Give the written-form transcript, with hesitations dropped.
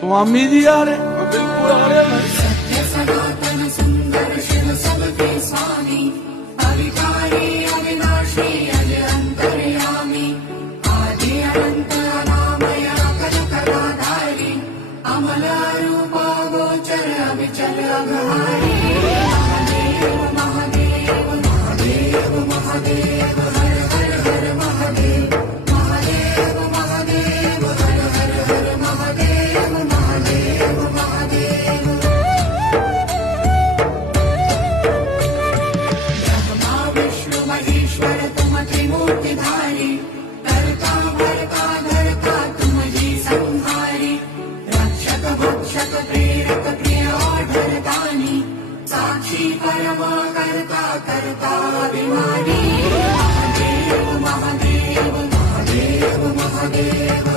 मामी जी आ रहे बिल्कुल आ रहे हैं। सत्य सनातन सुंदर शिव सबके स्वामी अविकारी अविनाशी अज अंतर्यामी आदि अनंत अनामय अकल कलाधारी अमल रूप गोचर अविचल अघहारी महादेव महादेव महादेव महादेव हर हर हर महादेव महादेव महादेव हर हर हर महादेव महादेव महादेव ब्रह्मा विष्णु महेश्वर तुम त्रिमूर्तिधारी करता भरता धरता तुम जी संहारी रक्षक भक्षक प्रेरक प्रिय आढरतानी साक्षी परमा करता करता अभिमानी महादेव महादेव महादेव महादेव